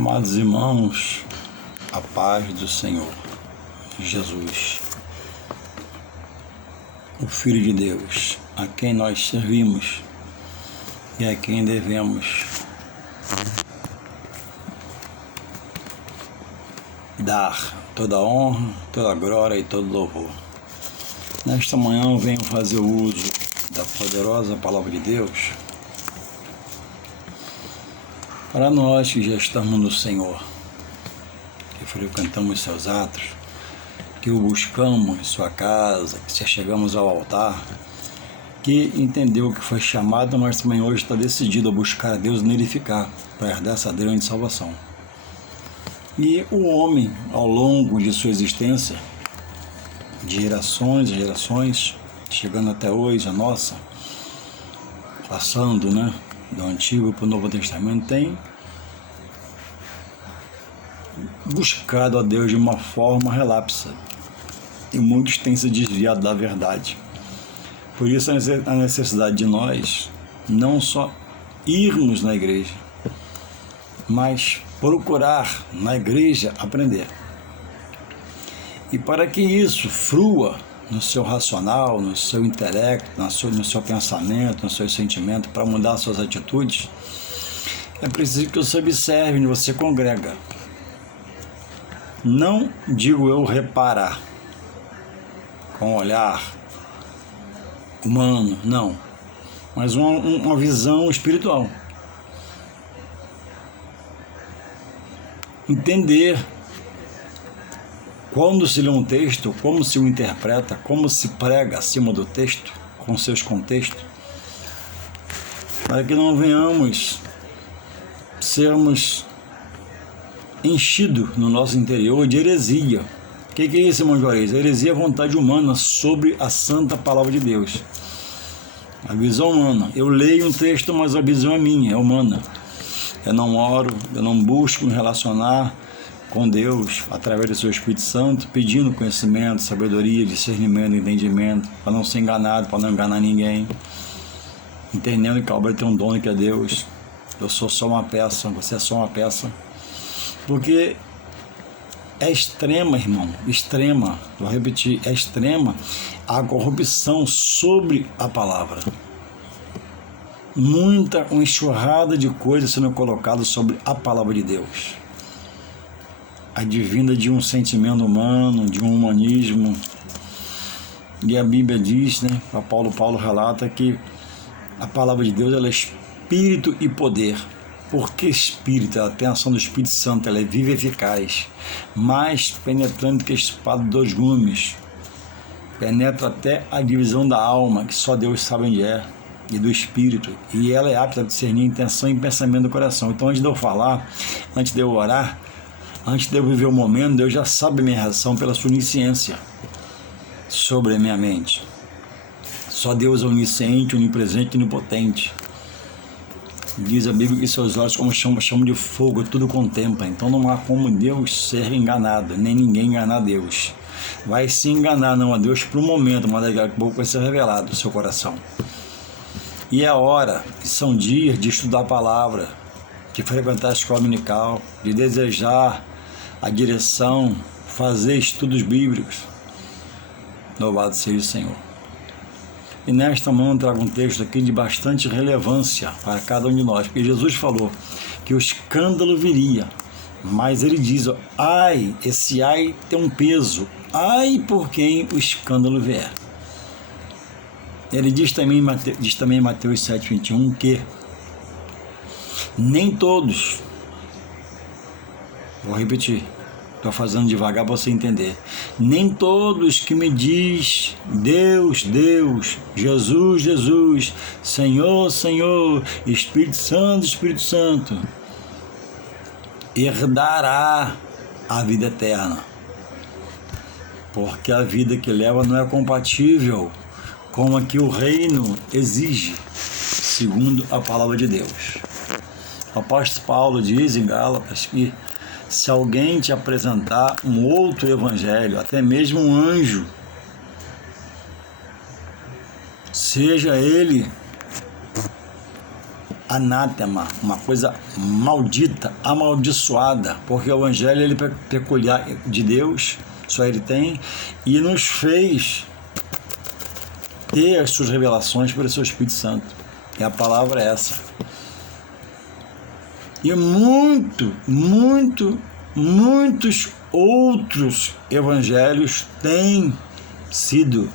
Amados irmãos, a paz do Senhor Jesus, o Filho de Deus, a quem nós servimos e a quem devemos dar toda a honra, toda a glória e todo louvor. Nesta manhã eu venho fazer uso da poderosa Palavra de Deus para nós que já estamos no Senhor, que frequentamos seus atos, que o buscamos em sua casa, que chegamos ao altar, que entendeu que foi chamado, mas também hoje está decidido a buscar a Deus e nele ficar, para herdar essa grande salvação. E o homem, ao longo de sua existência, de gerações e gerações, chegando até hoje a nossa, passando, do Antigo para o Novo Testamento, tem buscado a Deus de uma forma relapsa. E muitos têm se desviado da verdade. Por isso a necessidade de nós não só irmos na igreja, mas procurar na igreja aprender. E para que isso frua no seu racional, no seu intelecto, no seu pensamento, no seu sentimento, para mudar suas atitudes, é preciso que você observe onde você congrega. Não digo eu reparar com um olhar humano, não, mas uma visão espiritual. Entender quando se lê um texto, como se o interpreta, como se prega acima do texto, com seus contextos, para que não venhamos sermos enchidos no nosso interior de heresia. O que é isso, irmão Juarez? A heresia é a vontade humana sobre a santa palavra de Deus. A visão humana. Eu leio um texto, mas a visão é minha, é humana. Eu não oro, eu não busco me relacionar com Deus através do seu Espírito Santo, pedindo conhecimento, sabedoria, discernimento, entendimento, para não ser enganado, para não enganar ninguém, entendendo que a obra tem um dono que é Deus. Eu sou só uma peça, você é só uma peça, porque é extrema, irmão, extrema, vou repetir, é extrema a corrupção sobre a palavra. Uma enxurrada de coisas sendo colocadas sobre a palavra de Deus, advinda de um sentimento humano, de um humanismo. E a Bíblia diz, Paulo relata que a palavra de Deus ela é espírito e poder. Porque espírito? Ela tem a ação do Espírito Santo, ela é viva e eficaz, mais penetrante que a espada de 2 gumes, penetra até a divisão da alma, que só Deus sabe onde é, e do espírito, e ela é apta a discernir a intenção e pensamento do coração. Então, antes de eu falar, antes de eu orar, antes de eu viver o momento, Deus já sabe a minha reação pela sua onisciência sobre a minha mente. Só Deus é onisciente, onipresente e onipotente. Diz a Bíblia que seus olhos como chama de fogo, tudo contempla. Então não há como Deus ser enganado, nem ninguém enganar Deus. Vai se enganar não a Deus por um momento, mas daqui a pouco vai ser revelado o seu coração. E é hora, são dias de estudar a palavra, de frequentar a escola dominical, de desejar a direção, fazer estudos bíblicos. Louvado seja o Senhor. E nesta manhã eu trago um texto aqui de bastante relevância para cada um de nós, porque Jesus falou que o escândalo viria, mas ele diz, ai, esse ai tem um peso, ai por quem o escândalo vier. Ele diz também em Mateus 7,21 que nem todos, vou repetir, estou fazendo devagar para você entender, nem todos que me diz Deus, Deus, Jesus, Jesus, Senhor, Senhor, Espírito Santo, Espírito Santo, herdará a vida eterna, porque a vida que leva não é compatível com a que o reino exige, segundo a palavra de Deus. O apóstolo Paulo diz em Gálatas que se alguém te apresentar um outro evangelho, até mesmo um anjo, seja ele anátema, uma coisa maldita, amaldiçoada, porque o Evangelho ele é peculiar de Deus, só Ele tem, e nos fez ter as suas revelações pelo seu Espírito Santo. E a palavra é essa. E muitos outros evangelhos têm sido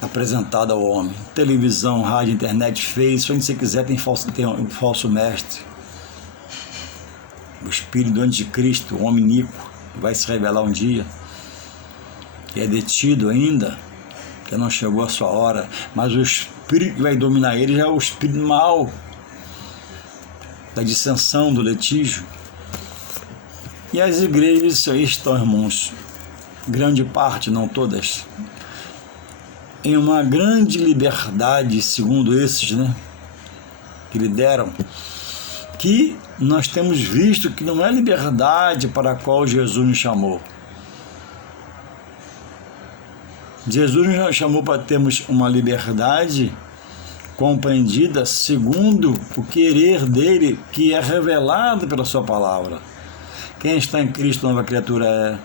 apresentados ao homem. Televisão, rádio, internet, Face, onde você quiser tem um falso mestre. O espírito do anticristo, o homem níquo, que vai se revelar um dia, que é detido ainda, que não chegou a sua hora, mas o espírito que vai dominar ele já é o espírito mau, da dissensão, do litígio. E as igrejas estão, irmãos, grande parte, não todas, em uma grande liberdade, segundo esses, né, que lideram, que nós temos visto que não é liberdade para a qual Jesus nos chamou. Jesus nos chamou para termos uma liberdade compreendida segundo o querer dele, que é revelado pela sua palavra. Quem está em Cristo, nova criatura é.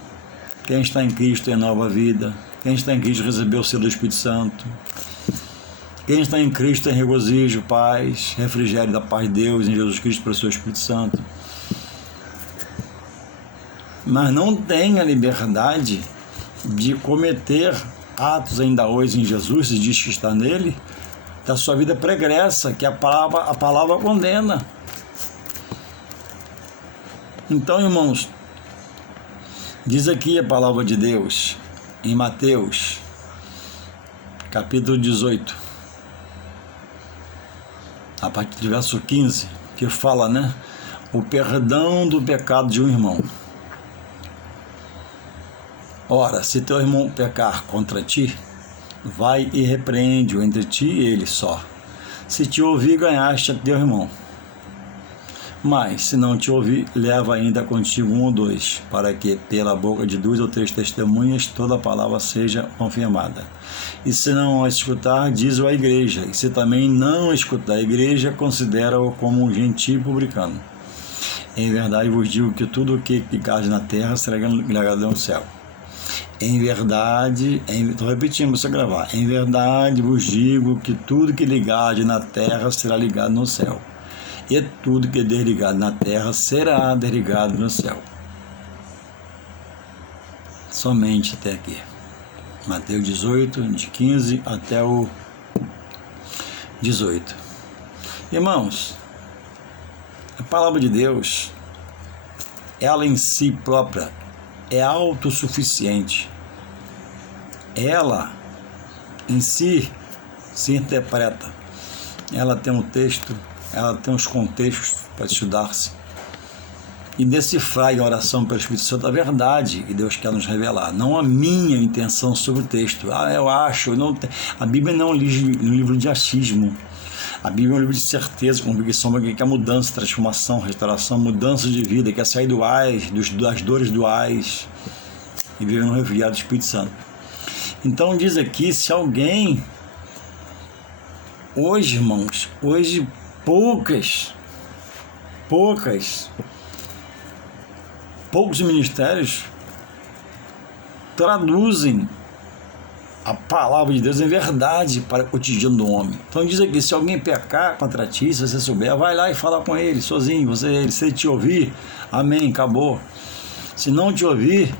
Quem está em Cristo é nova vida. Quem está em Cristo recebeu o selo do Espírito Santo. Quem está em Cristo tem regozijo, paz, refrigério da paz de Deus em Jesus Cristo pelo seu Espírito Santo. Mas não tem a liberdade de cometer atos ainda hoje em Jesus, se diz que está nele, da sua vida pregressa, que a palavra condena. Então, irmãos, diz aqui a palavra de Deus, em Mateus, capítulo 18, a partir do verso 15, que fala, né, o perdão do pecado de um irmão. Ora, se teu irmão pecar contra ti, vai e repreende-o entre ti e ele só. Se te ouvir, ganhaste a teu irmão. Mas, se não te ouvir, leva ainda contigo um ou dois, para que, pela boca de 2 ou 3 testemunhas, toda a palavra seja confirmada. E se não a escutar, diz-o à igreja. E se também não escutar a igreja, considera-o como um gentio publicano. Em verdade vos digo que tudo o que ligares na terra será ligado no céu. Em verdade, estou repetindo para você gravar, em verdade vos digo que tudo que ligardes na terra será ligado no céu, e tudo que desligado na terra será desligado no céu. Somente até aqui. Mateus 18, de 15 até o 18. Irmãos, a palavra de Deus, ela em si própria, é autossuficiente. Ela em si se interpreta. Ela tem um texto, ela tem uns contextos para estudar-se e decifrar em oração pelo Espírito Santo a verdade que Deus quer nos revelar, não a minha intenção sobre o texto. Eu acho, não. A Bíblia não é um livro de achismo. A Bíblia é um livro de certeza, convicção, que é mudança, transformação, restauração, mudança de vida, que é sair do ais, das dores do ais e viver no refrigério do Espírito Santo. Então diz aqui, se alguém, hoje, irmãos, hoje poucos ministérios traduzem a palavra de Deus em verdade para o cotidiano do homem. Então diz aqui, se alguém pecar contra ti, se você souber, vai lá e fala com ele, sozinho, se ele te ouvir, amém, acabou. Se não te ouvir,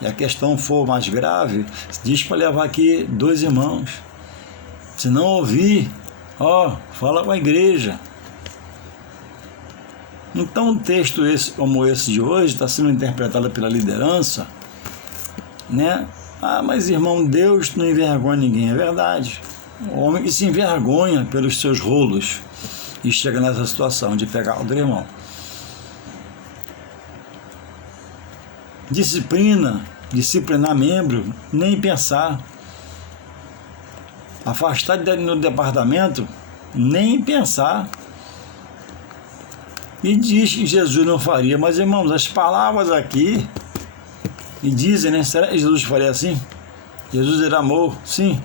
e a questão for mais grave, diz para levar aqui 2 irmãos. Se não ouvir, fala com a igreja. Então um texto como esse de hoje está sendo interpretado pela liderança, né? Mas irmão, Deus não envergonha ninguém, é verdade. O homem que se envergonha pelos seus rolos e chega nessa situação de pegar outro irmão. Disciplinar membro, nem pensar. Afastar no departamento, nem pensar. E diz que Jesus não faria, mas irmãos, as palavras aqui e dizem, né? Será que Jesus faria assim? Jesus era amor, sim,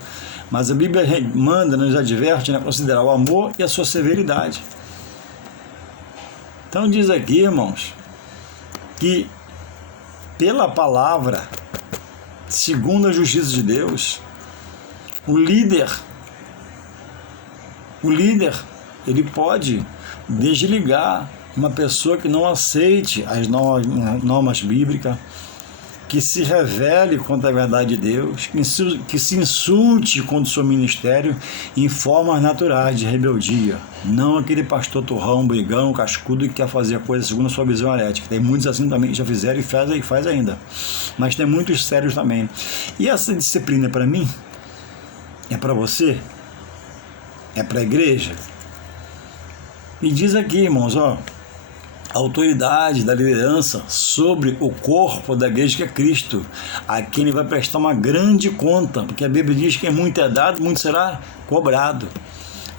mas a Bíblia manda, nos adverte, né, considerar o amor e a sua severidade. Então diz aqui, irmãos, que pela palavra, segundo a justiça de Deus, o líder, ele pode desligar uma pessoa que não aceite as normas bíblicas, que se revele contra a verdade de Deus, que se insulte contra o seu ministério em formas naturais de rebeldia. Não aquele pastor turrão, brigão, cascudo que quer fazer a coisa segundo a sua visão herética. Tem muitos assim também que já fizeram e faz ainda. Mas tem muitos sérios também. E essa disciplina para mim, é para você, é para a igreja. E diz aqui, irmãos, ó, a autoridade da liderança sobre o corpo da igreja que é Cristo, a quem ele vai prestar uma grande conta, porque a Bíblia diz que muito é dado, muito será cobrado.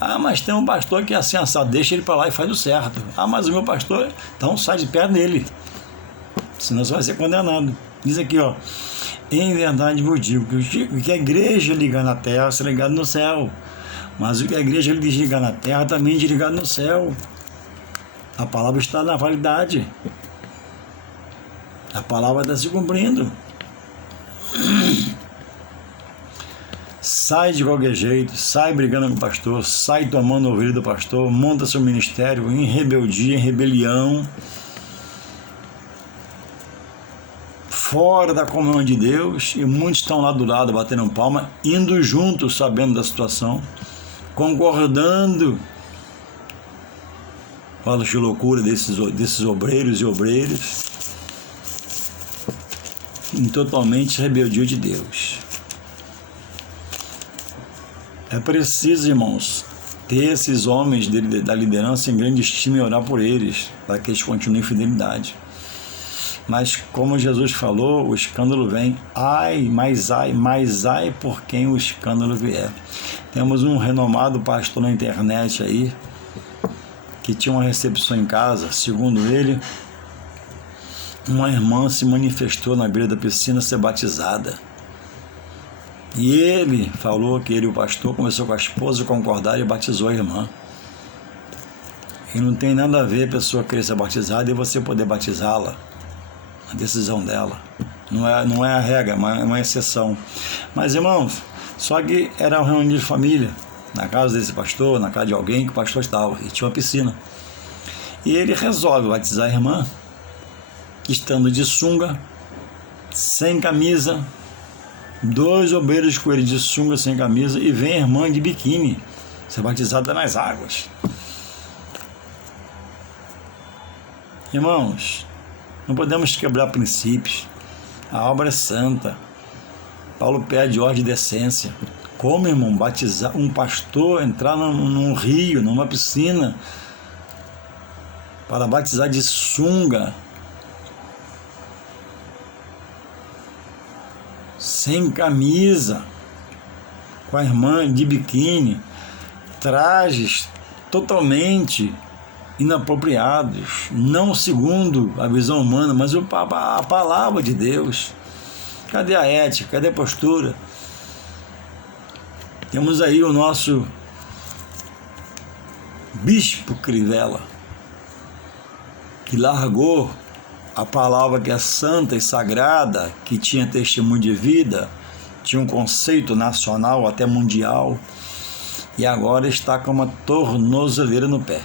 Ah, mas tem um pastor que é assim, assado, deixa ele para lá e faz o certo. Ah, mas o meu pastor, então sai de perto dele, senão você vai ser condenado. Diz aqui, ó, em verdade vos digo que o que a igreja ligar na terra será ligado no céu, mas o que a igreja desligar na terra também é desligado no céu. A palavra está na validade. A palavra está se cumprindo. Sai de qualquer jeito, sai brigando com o pastor, sai tomando o ouvido do pastor, monta seu ministério em rebeldia, em rebelião, fora da comunhão de Deus, e muitos estão lá do lado batendo palma, indo juntos, sabendo da situação, concordando com a loucura desses obreiros e obreiras, em totalmente rebeldia de Deus. É preciso, irmãos, ter esses homens da liderança em grande estima e orar por eles, para que eles continuem em fidelidade. Mas, como Jesus falou, o escândalo vem. Ai, por quem o escândalo vier. Temos um renomado pastor na internet aí, que tinha uma recepção em casa. Segundo ele, uma irmã se manifestou na beira da piscina ser batizada. E ele falou que ele, o pastor, conversou com a esposa, concordaram e batizou a irmã. E não tem nada a ver a pessoa querer ser batizada e você poder batizá-la. A decisão dela. Não é a regra, é uma exceção. Mas, irmãos, só que era uma reunião de família, na casa desse pastor, na casa de alguém que o pastor estava, e tinha uma piscina. E ele resolve batizar a irmã, estando de sunga, sem camisa, 2 obreiros com ele de sunga, sem camisa, e vem a irmã de biquíni, ser batizada nas águas. Irmãos, não podemos quebrar princípios. A obra é santa. Paulo pede ordem de decência. Como, irmão, batizar um pastor, entrar num rio, numa piscina, para batizar de sunga, sem camisa, com a irmã de biquíni, trajes totalmente inapropriados, não segundo a visão humana, mas a palavra de Deus. Cadê a ética? Cadê a postura? Temos aí o nosso bispo Crivella, que largou a palavra que é santa e sagrada, que tinha testemunho de vida, tinha um conceito nacional até mundial, e agora está com uma tornozeleira no pé.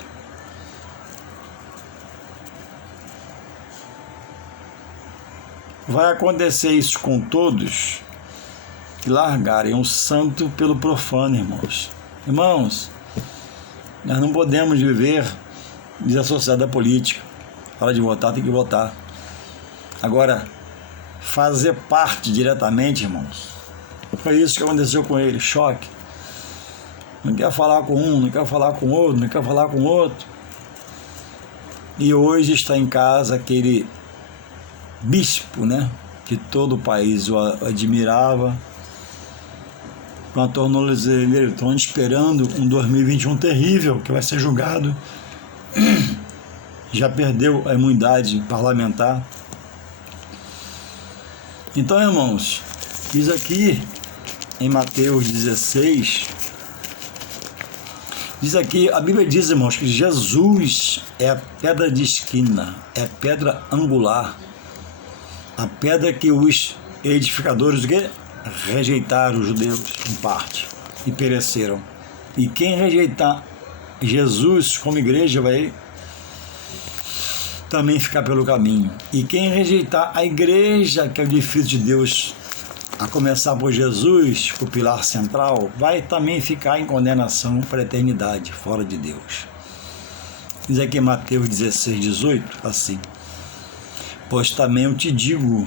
Vai acontecer isso com todos que largarem o santo pelo profano, irmãos. Irmãos, nós não podemos viver desassociados da política. Hora de votar, tem que votar. Agora, fazer parte diretamente, irmãos, foi isso que aconteceu com ele, choque. Não quer falar com um, não quer falar com outro, não quer falar com outro. E hoje está em casa aquele bispo, né, que todo o país o admirava, com a tornozeleira. Estão esperando um 2021 terrível, que vai ser julgado. Já perdeu a imunidade parlamentar. Então, irmãos, diz aqui em Mateus 16 Diz aqui, a Bíblia diz, irmãos, que Jesus é a pedra de esquina, é a pedra angular, a pedra que os edificadores rejeitaram, os judeus, em parte, e pereceram. E quem rejeitar Jesus como igreja vai também ficar pelo caminho. E quem rejeitar a igreja, que é o edifício de Deus, a começar por Jesus, o pilar central, vai também ficar em condenação para a eternidade, fora de Deus. Diz aqui em Mateus 16, 18, assim: pois também eu te digo,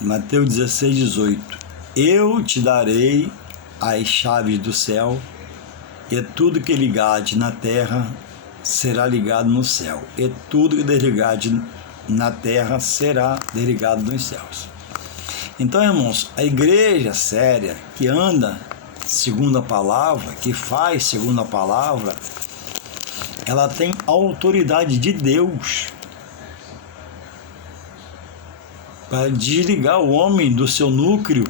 Mateus 16, 18, eu te darei as chaves do céu, e tudo que ligares na terra será ligado no céu, e tudo que desligares na terra será desligado nos céus. Então, irmãos, a igreja séria, que anda segundo a palavra, que faz segundo a palavra, ela tem a autoridade de Deus para desligar o homem do seu núcleo.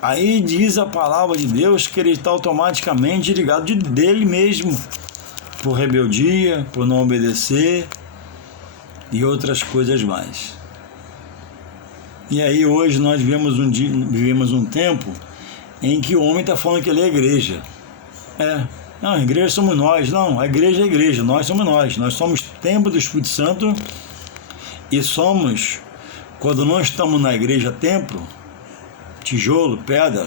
Aí diz a palavra de Deus que ele está automaticamente ligado dele mesmo, por rebeldia, por não obedecer e outras coisas mais. E aí hoje nós vivemos um tempo em que o homem está falando que ele é a igreja. Não, a igreja somos nós. Não, a igreja é a igreja, nós somos templo do Espírito Santo, e somos, quando não estamos na igreja templo, tijolo, pedra,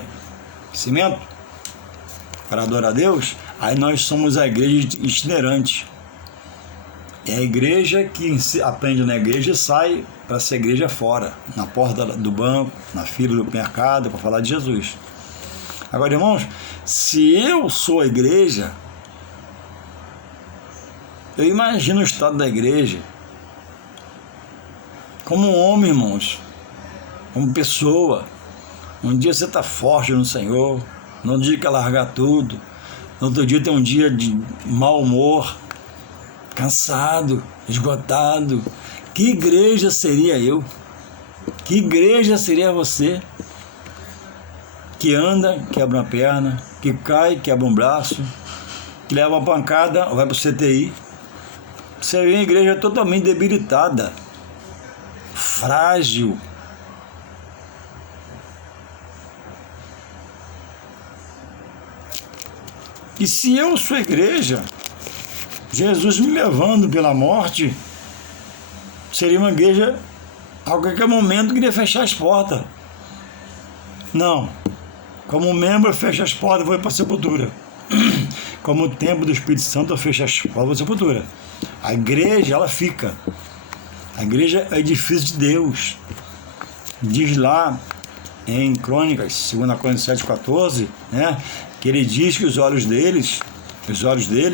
cimento, para adorar a Deus, aí nós somos a igreja itinerante. É a igreja que aprende na igreja e sai para ser igreja fora, na porta do banco, na fila do mercado, para falar de Jesus. Agora, irmãos, se eu sou a igreja, eu imagino o estado da igreja como um homem, irmãos, como pessoa. Um dia você está forte no Senhor, no dia que largar tudo, no outro dia tem um dia de mau humor, cansado, esgotado. Que igreja seria eu? Que igreja seria você? Que anda, quebra uma perna, que cai, quebra um braço, que leva uma pancada, vai para o CTI. Você vê uma igreja totalmente debilitada, frágil. E se eu sou igreja, Jesus me levando pela morte, seria uma igreja, a qualquer momento, queria fechar as portas. Não. Como membro, fecha as portas e vai para a sepultura. Como o templo do Espírito Santo, fecha as portas para a sepultura. A igreja, ela fica. A igreja é edifício de Deus. Diz lá em Crônicas, 2 Crônicas 7,14, né? Que ele diz que os olhos dele,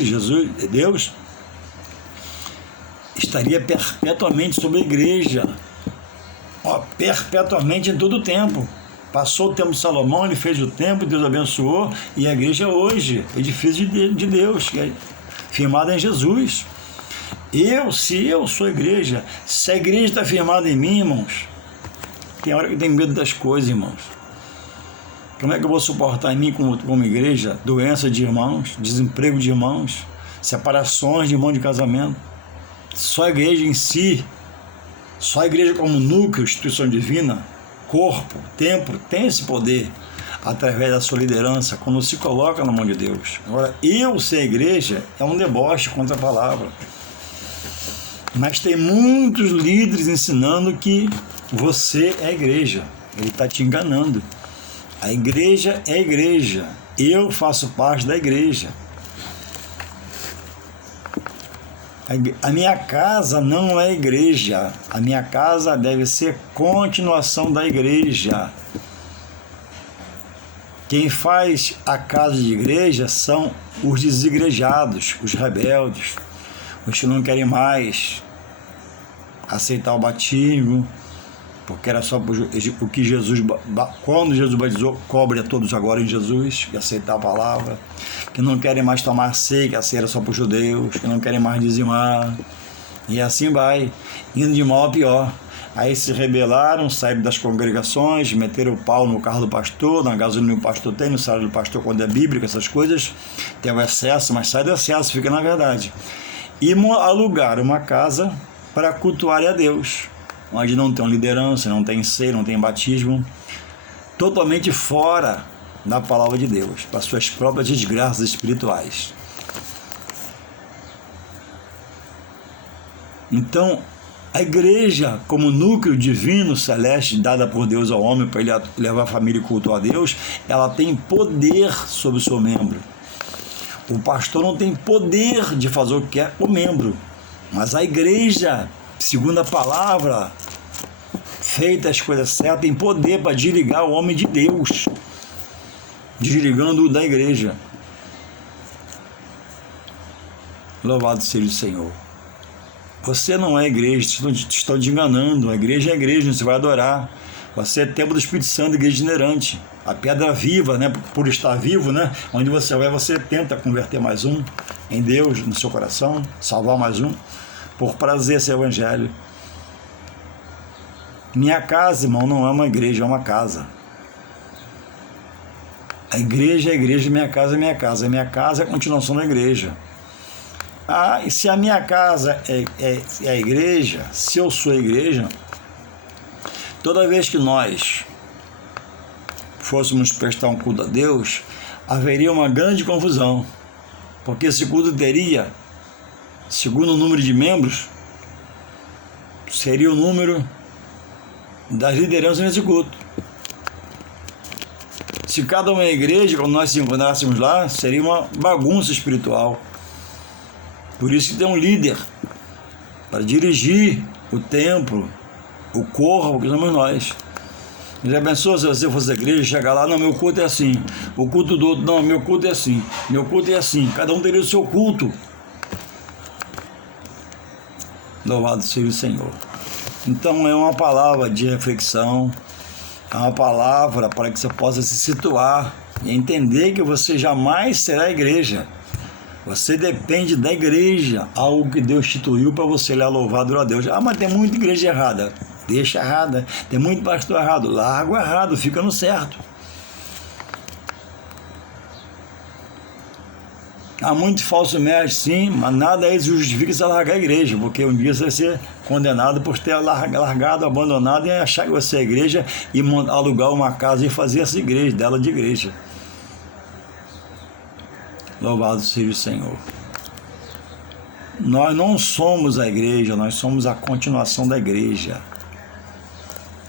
Jesus, Deus, estaria perpetuamente sobre a igreja, perpetuamente em todo o tempo. Passou o tempo de Salomão, ele fez o templo, Deus abençoou, e a igreja hoje, edifício de Deus, que é firmada em Jesus. Se eu sou igreja, se a igreja está firmada em mim, irmãos, tem hora que eu tenho medo das coisas, irmãos. Como é que eu vou suportar em mim como igreja doença de irmãos, desemprego de irmãos, separações de irmãos de casamento? Só a igreja em si, só a igreja como núcleo, instituição divina, corpo, templo, tem esse poder através da sua liderança, quando se coloca na mão de Deus. Agora, eu ser a igreja é um deboche contra a palavra. Mas tem muitos líderes ensinando que você é a igreja. Ele está te enganando. A igreja é a igreja. Eu faço parte da igreja. A minha casa não é igreja. A minha casa deve ser continuação da igreja. Quem faz a casa de igreja são os desigrejados, os rebeldes, os que não querem mais aceitar o batismo, porque era só o que Jesus, quando Jesus batizou, cobre a todos agora em Jesus, que aceitar a palavra, que não querem mais tomar ceia, que a ceia era só para os judeus, que não querem mais dizimar, e assim vai, indo de mal a pior. Aí se rebelaram, saíram das congregações, meteram o pau no carro do pastor, na gasolina que o pastor tem, no salário do pastor quando é bíblico, essas coisas. Tem o excesso, mas sai do excesso, fica na verdade. E alugaram uma casa para cultuar a Deus, onde não tem liderança, não tem ceia, não tem batismo, totalmente fora da palavra de Deus, para suas próprias desgraças espirituais. Então, a igreja, como núcleo divino, celeste, dada por Deus ao homem para ele levar a família e cultuar a Deus, ela tem poder sobre o seu membro. O pastor não tem poder de fazer o que quer o membro, mas a igreja, segundo a palavra, feita as coisas certas, tem poder para desligar o homem de Deus, desligando-o da igreja. Louvado seja o Senhor. Você não é igreja, estão te enganando. A igreja é igreja, você vai adorar. Você é templo do Espírito Santo, igreja itinerante. A pedra viva, né? Por estar vivo, né? Onde você vai, você tenta converter mais um em Deus, no seu coração, salvar mais um, por prazer esse evangelho. Minha casa, irmão, não é uma igreja, é uma casa. A igreja é a igreja, minha casa é minha casa. A minha casa é a continuação da igreja. Ah, e se a minha casa é a igreja, se eu sou a igreja, toda vez que nós fôssemos prestar um culto a Deus, haveria uma grande confusão, porque esse culto teria, segundo o número de membros, seria o número das lideranças nesse culto. Se cada uma é igreja, quando nós se encontrássemos lá, seria uma bagunça espiritual. Por isso que tem um líder para dirigir o templo, o corpo, que somos nós. Já pensou se você fosse a igreja, chegar lá, não, meu culto é assim, o culto do outro, não, meu culto é assim, meu culto é assim, cada um teria o seu culto. Louvado seja o Senhor. Então é uma palavra de reflexão, é uma palavra para que você possa se situar e entender que você jamais será igreja. Você depende da igreja, algo que Deus instituiu para você lá louvar, adorar a Deus. Ah, mas tem muita igreja errada. Deixa errada. Tem muito pastor errado. Larga o errado, fica no certo. Há muito falso mestre, sim, mas nada aí justifica você largar a igreja, porque um dia você vai ser condenado por ter largado, abandonado e achar que você é igreja e alugar uma casa e fazer essa igreja, dela de igreja. Louvado seja o Senhor. Nós não somos a igreja, nós somos a continuação da igreja.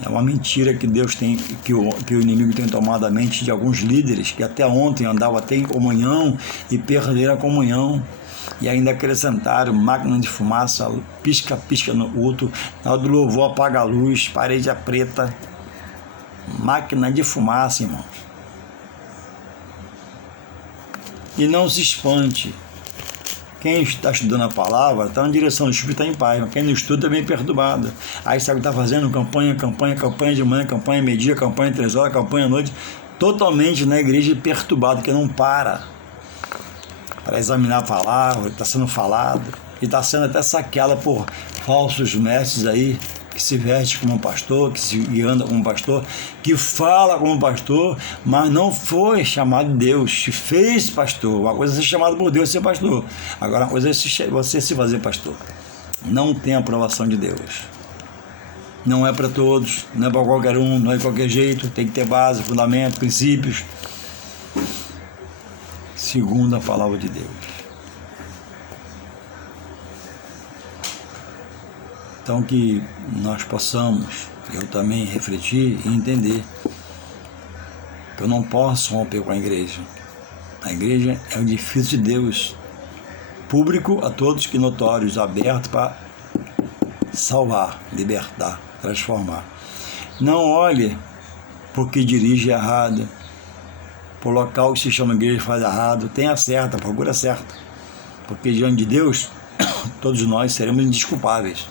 É uma mentira que Deus tem, que o inimigo tem tomado a mente de alguns líderes que até ontem andavam até em comunhão e perderam a comunhão. E ainda acrescentaram máquina de fumaça, pisca-pisca no culto, na hora do louvor apaga a luz, parede preta, máquina de fumaça, irmãos. E não se espante. Quem está estudando a palavra está na direção do Espírito, está em paz. Mas quem não estuda é bem perturbado. Aí sabe o que está fazendo? Campanha de manhã, campanha meio-dia, campanha 3 horas, campanha à noite. Totalmente na igreja perturbado, que não para examinar a palavra que está sendo falado. E está sendo até saqueada por falsos mestres aí, que se veste como um pastor, que se anda como um pastor, que fala como um pastor, mas não foi chamado de Deus, te fez pastor. Uma coisa é ser chamado por Deus e ser pastor. Agora uma coisa é você se fazer pastor. Não tem aprovação de Deus. Não é para todos, não é para qualquer um, não é de qualquer jeito, tem que ter base, fundamento, princípios, segundo a palavra de Deus. Então que nós possamos, eu também, refletir e entender que eu não posso romper com a igreja. A igreja é um edifício de Deus, público a todos que notórios, aberto para salvar, libertar, transformar. Não olhe porque dirige errado, por local que se chama igreja e faz errado, tenha certa, procura certa, porque diante de Deus todos nós seremos indesculpáveis.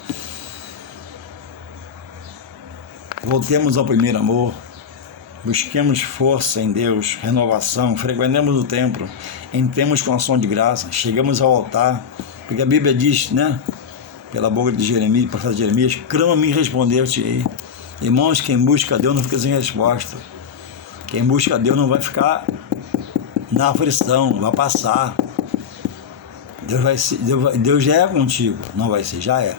Voltemos ao primeiro amor, busquemos força em Deus, renovação, frequentemos o templo, entremos com ação de graça, chegamos ao altar, porque a Bíblia diz, né? pela boca de Jeremias, profeta Jeremias, clama-me e responder-te-ei. Irmãos, quem busca a Deus não fica sem resposta. Quem busca a Deus não vai ficar na aflição, vai passar. Deus já é contigo, não vai ser, já é.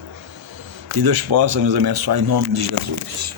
Que Deus possa nos abençoar em nome de Jesus.